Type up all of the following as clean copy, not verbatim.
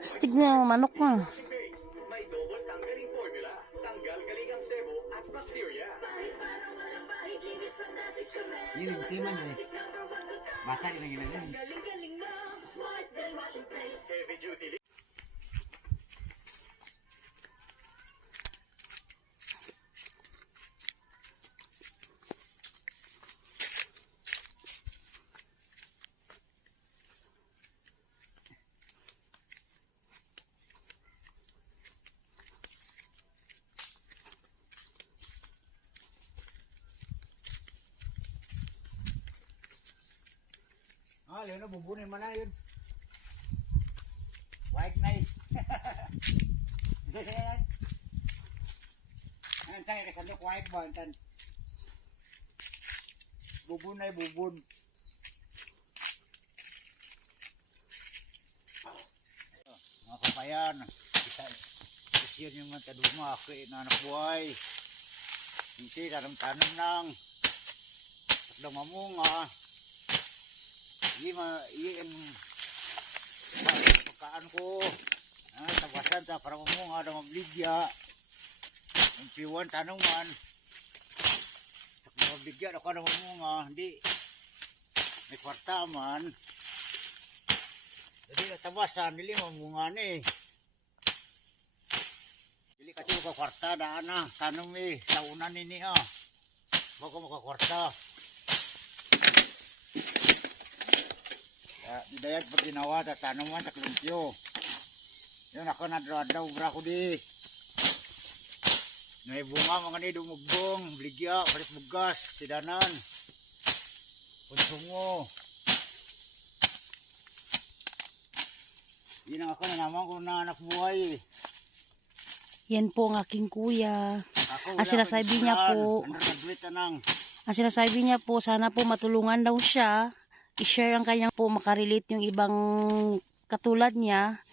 Stig na manok mo. May double tanggaling formula. Tanggal galing ang sebo at bacteria. Yun yung timan eh. Bata rin ang ginagawa. Heavy duty. Ah, Leon, bubunin mo na yun. White knife. Ang tayo kasandok white ba? Bubun na bubun. Mga kapayan, isa yung mga taduma, anak buhay. Hindi, tanong-tanong lang. Tatlong mamunga. Iyan pagkaan ko tawasan sa para mamunga na mabligya ang piwan tanungan mabligya ako na mamunga hindi may kwarta man jadi natawasan dili mamunga ni dili kasi ka kwarta daan na tanong launan nini bago makakwarta. Dayat pag ginawa, tatanuman, taklumpyo. Yun ako nadradaw, bra ko di. May bunga mga ni dumugbong, bligya, balis bugas, sidanan. Punsungo. Yun ang ako nanaman ko na anak buhay. Yan po ang aking kuya. Ang sinasabi niya po, sana po matulungan daw siya. I-share ang kanyang po makarelate yung ibang katulad niya.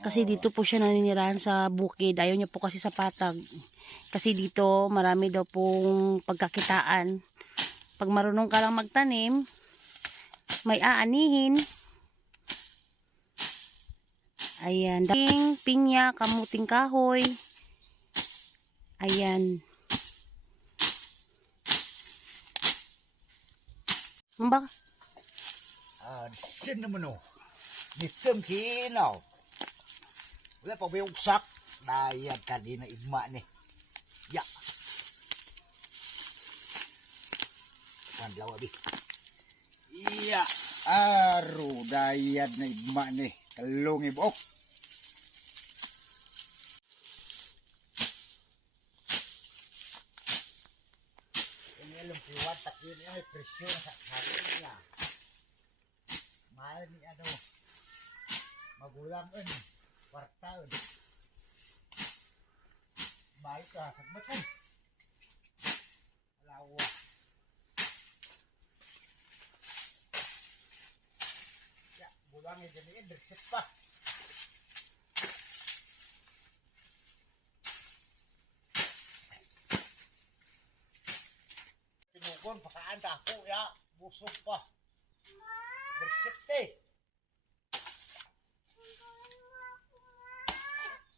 Kasi dito po siya naninirahan sa bukid. Ayaw niya po kasi sa patag. Kasi dito marami daw pong pagkakitaan. Pag marunong ka lang magtanim, may aanihin. Ayan. Daking, pinya, kamuting kahoy. Ayan. Mamba? Sin naman o. Nitem kinaw. Wala pa ba yung sak? Dayad ka din na igma ni. Ya. Pandlaw abi. Iya. Aro dayad na igma ni. Kalong ibok. Piwatak yun ay presyon sa karin niya. Mahal ni magulang kwarta balik ka sagmatan alawa ya bulang yung ganyan berset pa pinukon pakaan ako ya busog pa berset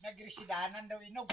nagrisidanan daw inog